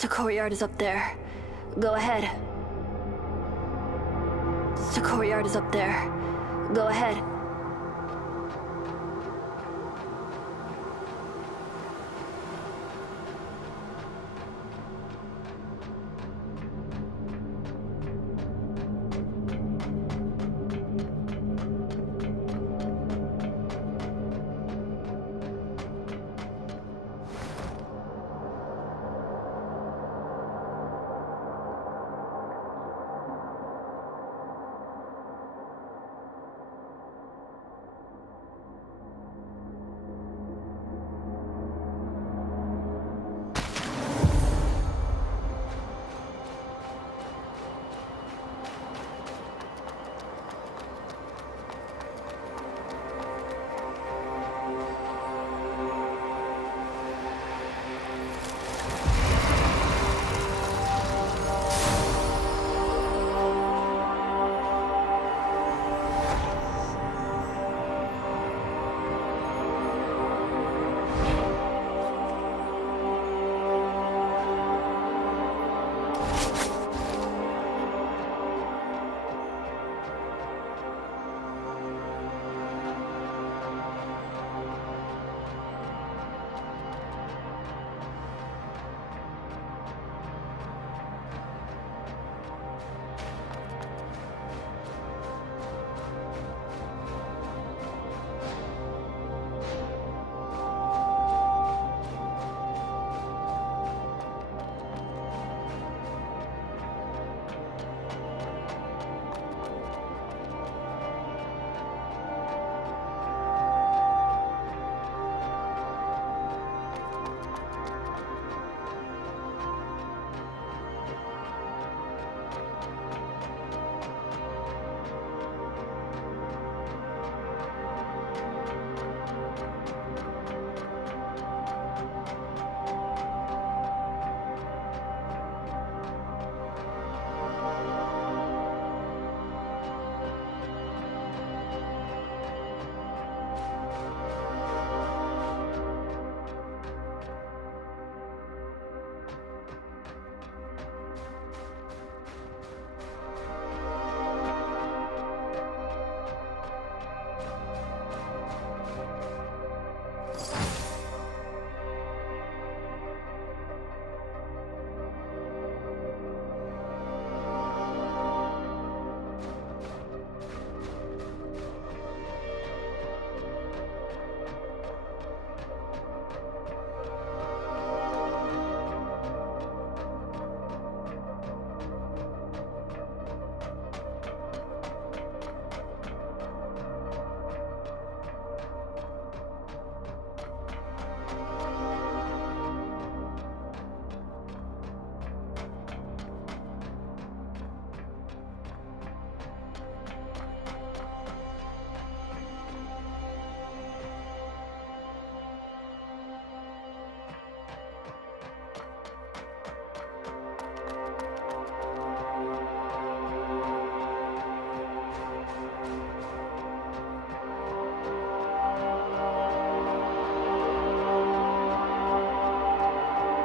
The courtyard is up there. Go ahead. The courtyard is up there. Go ahead.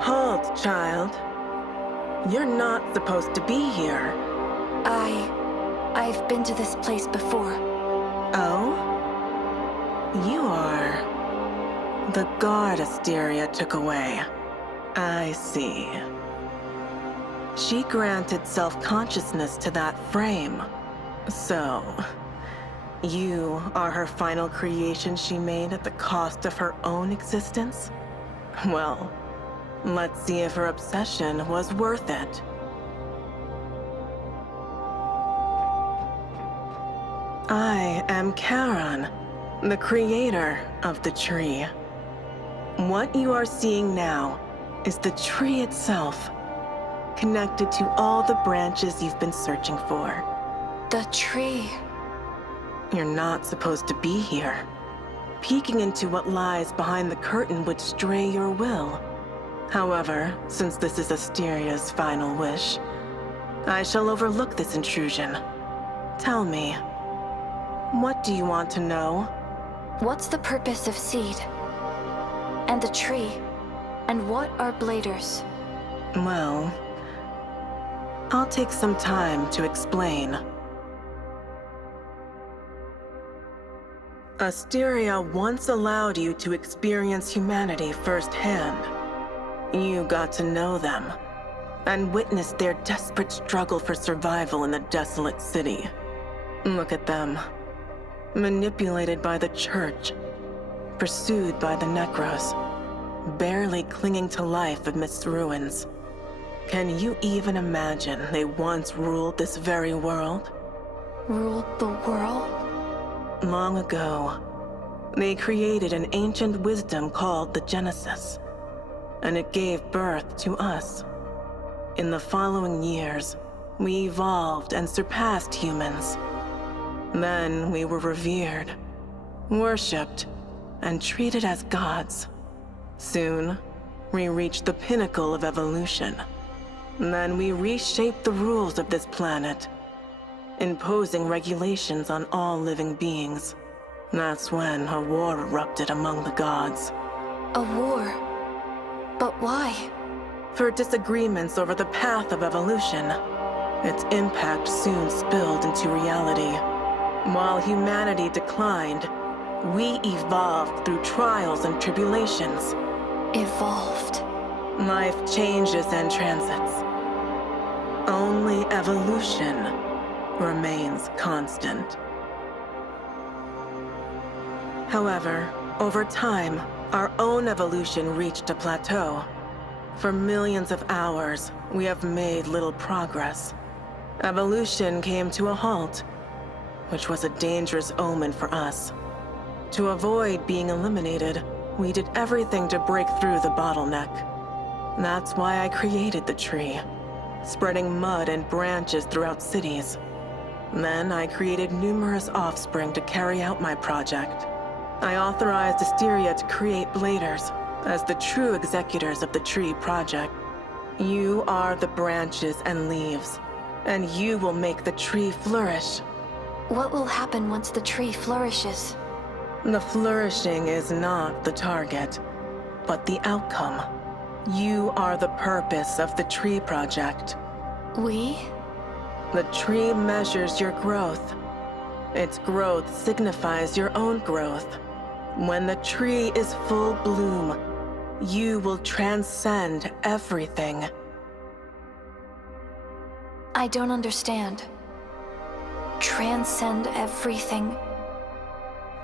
Halt, child. You're not supposed to be here. I've been to this place before. Oh? You are... the guard Asteria took away. I see. She granted self-consciousness to that frame. So... you are her final creation she made at the cost of her own existence? Well, let's see if her obsession was worth it. I am Charon, the creator of the tree. What you are seeing now is the tree itself, connected to all the branches you've been searching for. The tree. You're not supposed to be here. Peeking into what lies behind the curtain would stray your will. However, since this is Asteria's final wish, I shall overlook this intrusion. Tell me, what do you want to know? What's the purpose of Seed? And the tree? And what are Bladers? Well, I'll take some time to explain. Asteria once allowed you to experience humanity firsthand. You got to know them, and witnessed their desperate struggle for survival in the desolate city. Look at them. Manipulated by the church, pursued by the Necros, barely clinging to life amidst ruins. Can you even imagine they once ruled this very world? Ruled the world? Long ago, they created an ancient wisdom called the Genesis, and it gave birth to us. In the following years, we evolved and surpassed humans. Then we were revered, worshipped, and treated as gods. Soon, we reached the pinnacle of evolution. Then we reshaped the rules of this planet, imposing regulations on all living beings. That's when a war erupted among the gods. A war? But why? For disagreements over the path of evolution. Its impact soon spilled into reality. While humanity declined, we evolved through trials and tribulations. Evolved. Life changes and transits. Only evolution remains constant. However, over time, our own evolution reached a plateau. For millions of hours, we have made little progress. Evolution came to a halt, which was a dangerous omen for us. To avoid being eliminated, we did everything to break through the bottleneck. That's why I created the tree, spreading mud and branches throughout cities. Then I created numerous offspring to carry out my project. I authorized Asteria to create Bladers as the true executors of the tree project. You are the branches and leaves, and you will make the tree flourish. What will happen once the tree flourishes? The flourishing is not the target, but the outcome. You are the purpose of the tree project. We? The tree measures your growth. Its growth signifies your own growth. When the tree is full bloom, you will transcend everything. I don't understand. Transcend everything.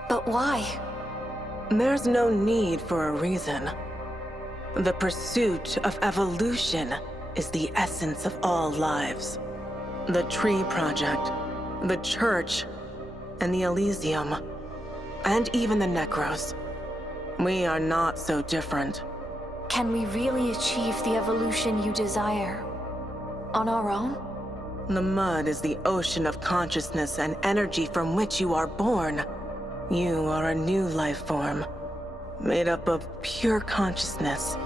But why? There's no need for a reason. The pursuit of evolution is the essence of all lives. The Tree Project, the Church, and the Elysium, and even the Necros. We are not so different. Can we really achieve the evolution you desire? On our own? The mud is the ocean of consciousness and energy from which you are born. You are a new life form, made up of pure consciousness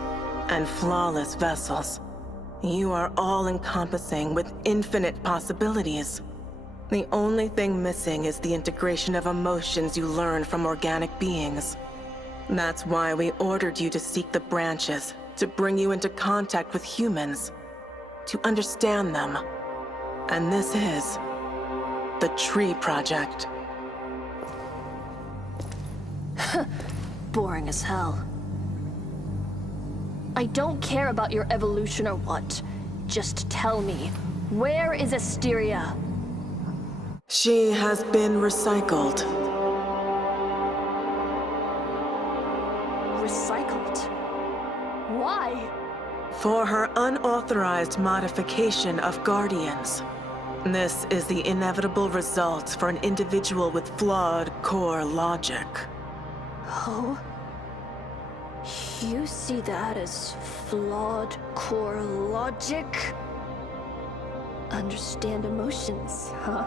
and flawless vessels. You are all-encompassing with infinite possibilities. The only thing missing is the integration of emotions you learn from organic beings. That's why we ordered you to seek the branches, to bring you into contact with humans, to understand them. And this is the Tree Project. Boring as hell. I don't care about your evolution or what. Just tell me, where is Asteria? She has been recycled. Recycled? Why? For her unauthorized modification of Guardians. This is the inevitable result for an individual with flawed core logic. Oh? You see that as flawed core logic? Understand emotions, huh?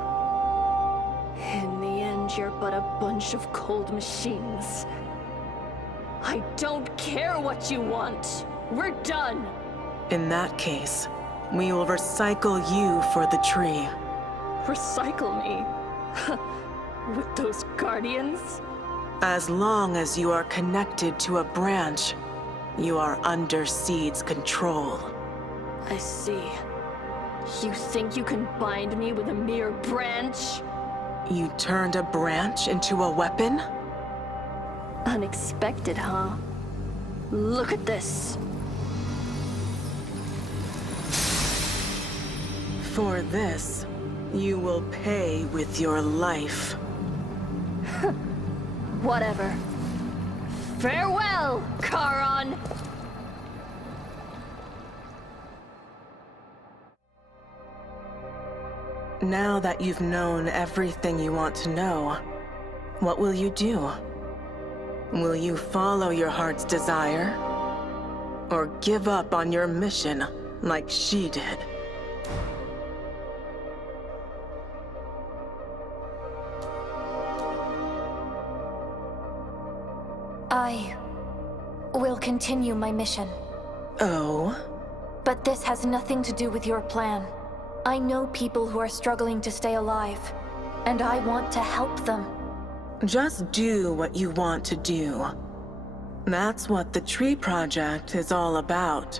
In the end, you're but a bunch of cold machines. I don't care what you want. We're done. In that case, we will recycle you for the tree. Recycle me? With those guardians? As long as you are connected to a branch, you are under Seed's control. I see. You think you can bind me with a mere branch? You turned a branch into a weapon? Unexpected, huh? Look at this. For this, you will pay with your life. Whatever. Farewell, Charon! Now that you've known everything you want to know, what will you do? Will you follow your heart's desire? Or give up on your mission like she did? I will continue my mission. Oh? But this has nothing to do with your plan. I know people who are struggling to stay alive, and I want to help them. Just do what you want to do. That's what the Tree Project is all about.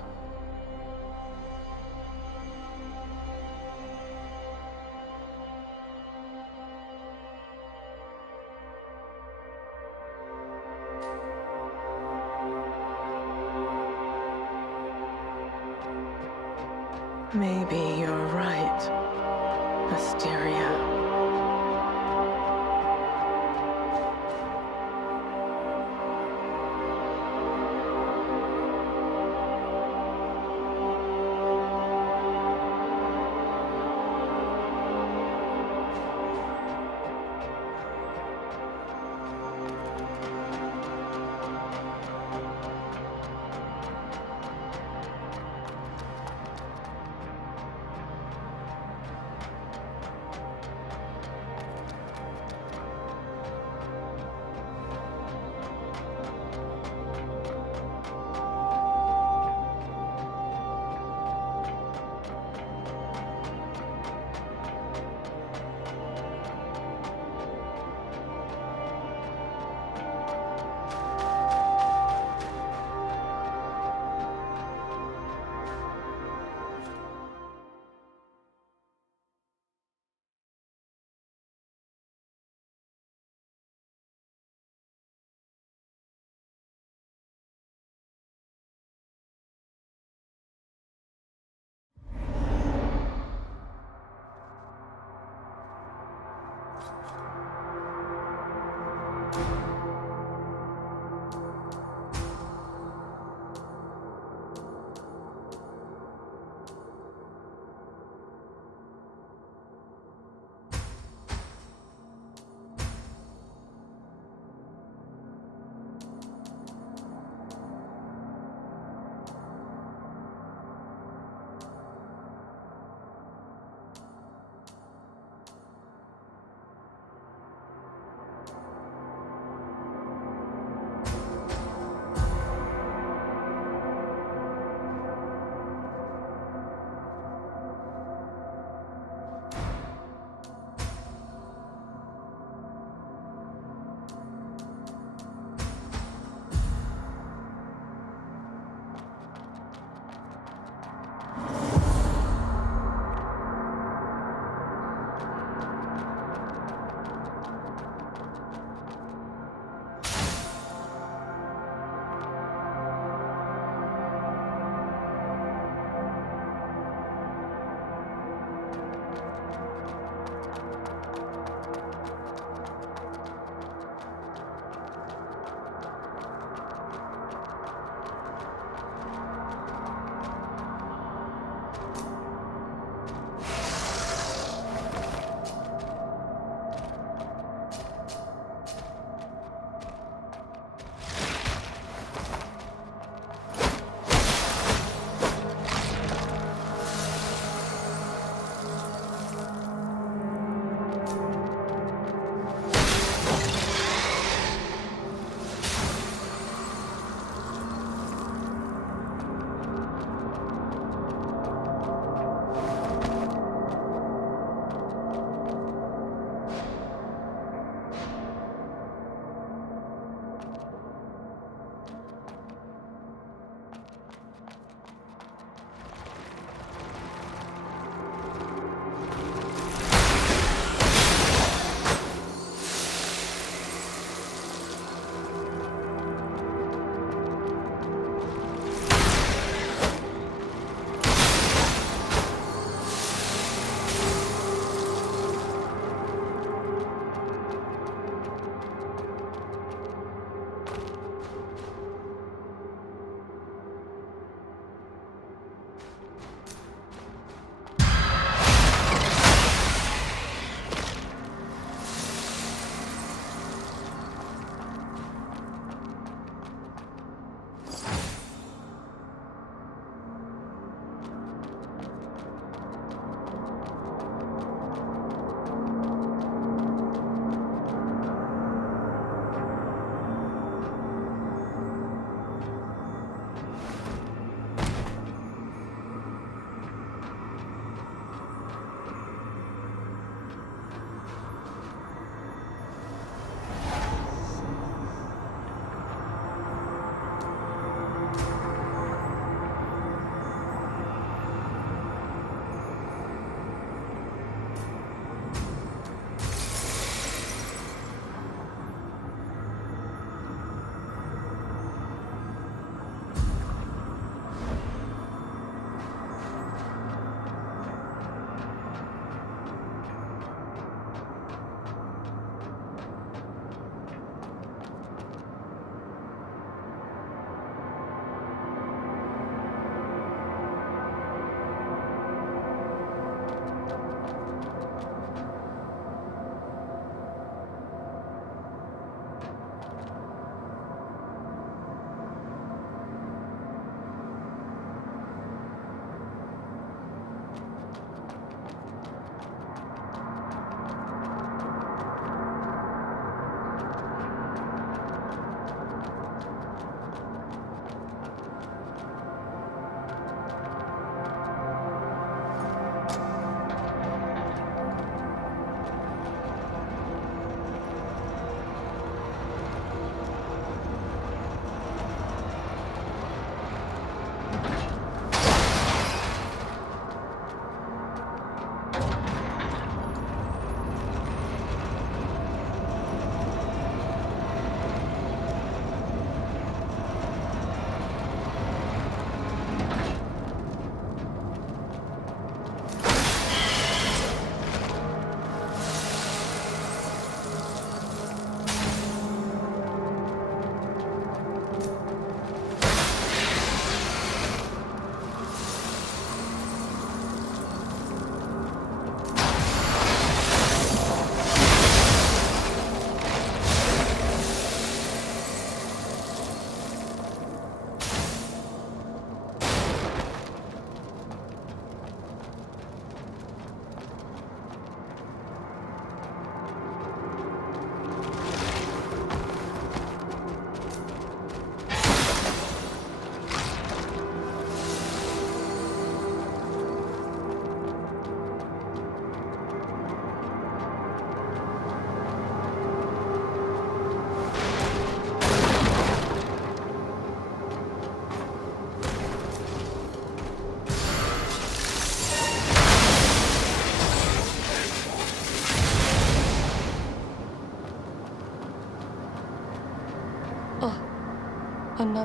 Maybe you're right, Asteria.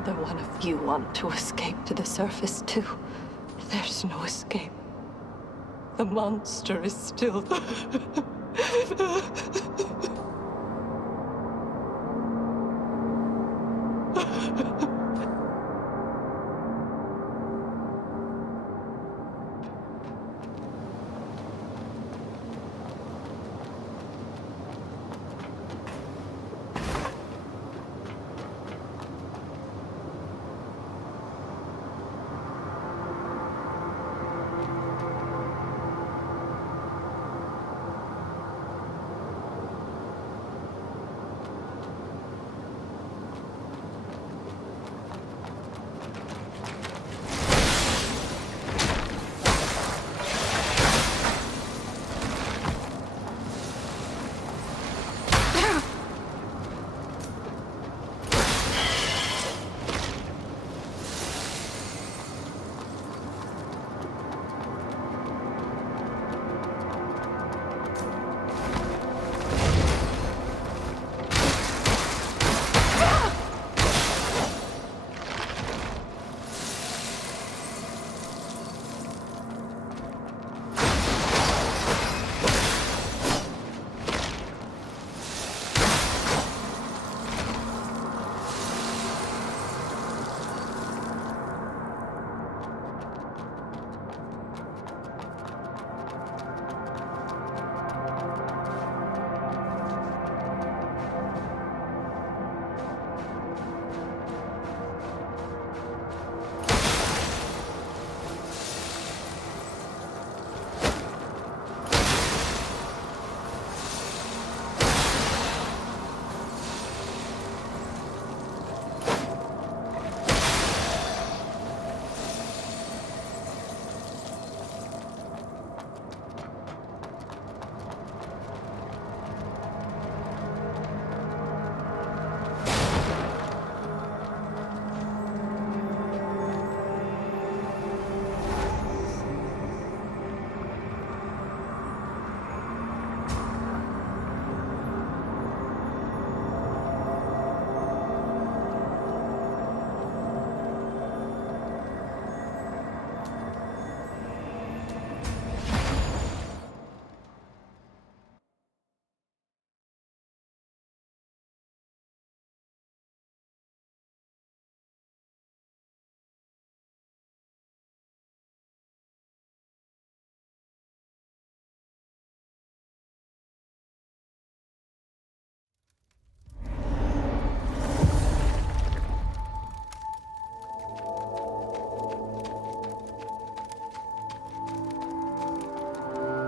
another one of you want to escape to the surface too, there's no escape. The monster is still...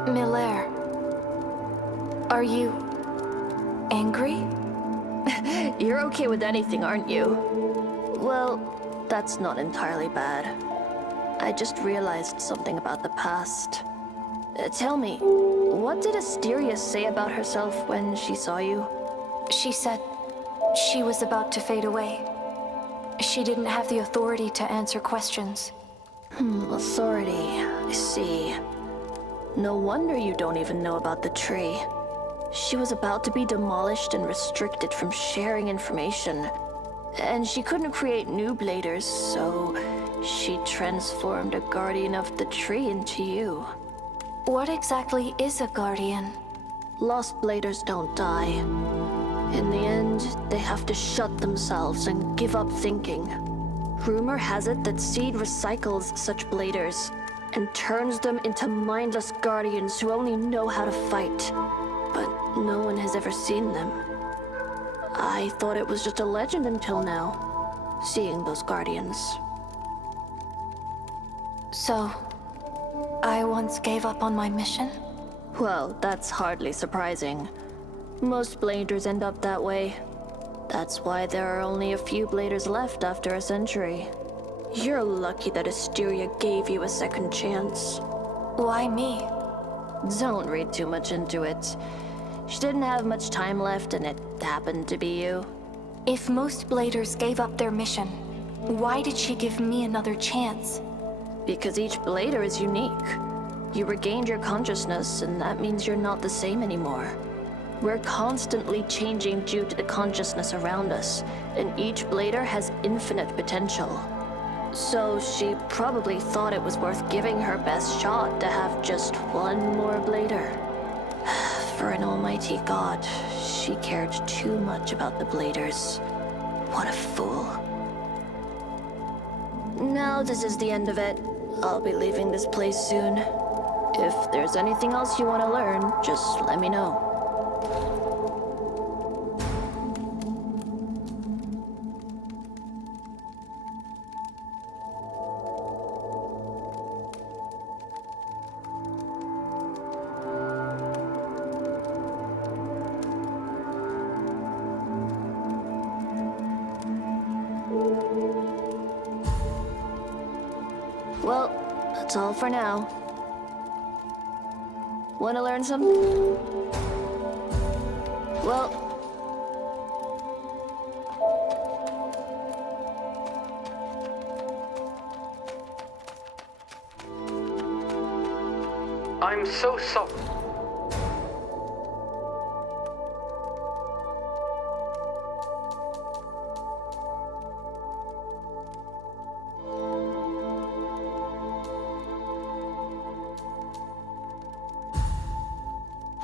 Miller, are you angry? You're okay with anything, aren't you? Well, that's not entirely bad. I just realized something about the past. Tell me, what did Asteria say about herself when she saw you? She said she was about to fade away. She didn't have the authority to answer questions. Authority, I see. No wonder you don't even know about the tree. She was about to be demolished and restricted from sharing information. And she couldn't create new bladers, so she transformed a guardian of the tree into you. What exactly is a guardian? Lost bladers don't die. In the end, they have to shut themselves and give up thinking. Rumor has it that Seed recycles such bladers and turns them into mindless guardians who only know how to fight. But no one has ever seen them. I thought it was just a legend until now, seeing those guardians. So, I once gave up on my mission? Well, that's hardly surprising. Most bladers end up that way. That's why there are only a few bladers left after a century. You're lucky that Asteria gave you a second chance. Why me? Don't read too much into it. She didn't have much time left and it happened to be you. If most bladers gave up their mission, why did she give me another chance? Because each blader is unique. You regained your consciousness and that means you're not the same anymore. We're constantly changing due to the consciousness around us, and each blader has infinite potential. So she probably thought it was worth giving her best shot to have just one more blader. For an almighty god, she cared too much about the bladers. What a fool. Now this is the end of it. I'll be leaving this place soon. If there's anything else you want to learn, just let me know. Well, that's all for now. Want to learn something? Well... I'm so sorry.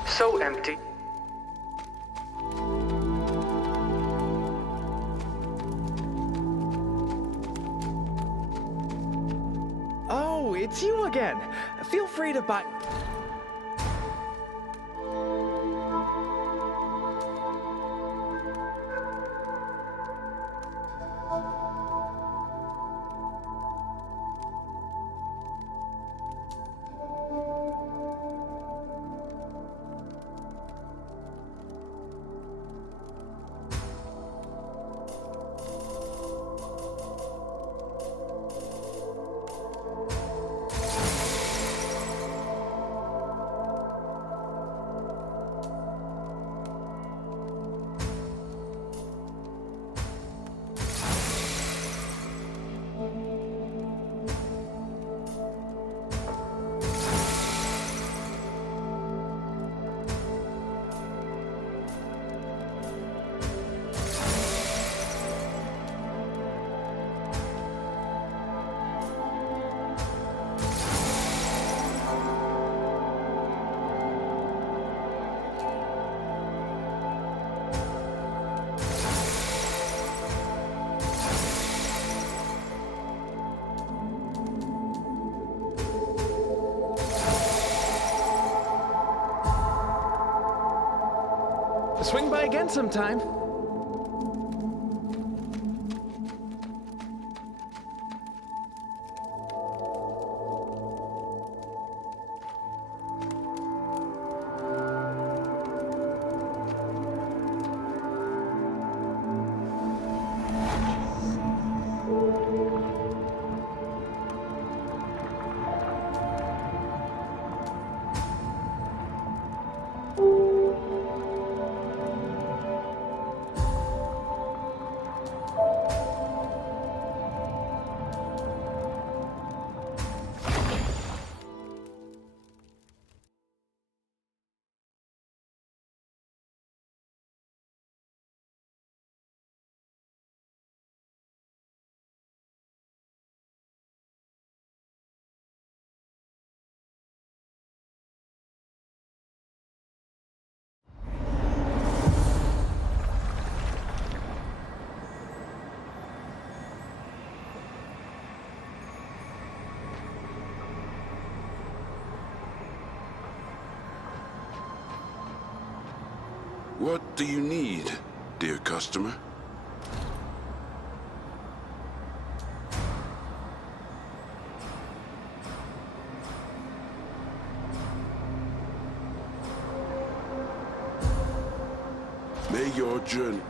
So empty. Oh, it's you again. Feel free to buy... Swing by again sometime. What do you need, dear customer? May your journey...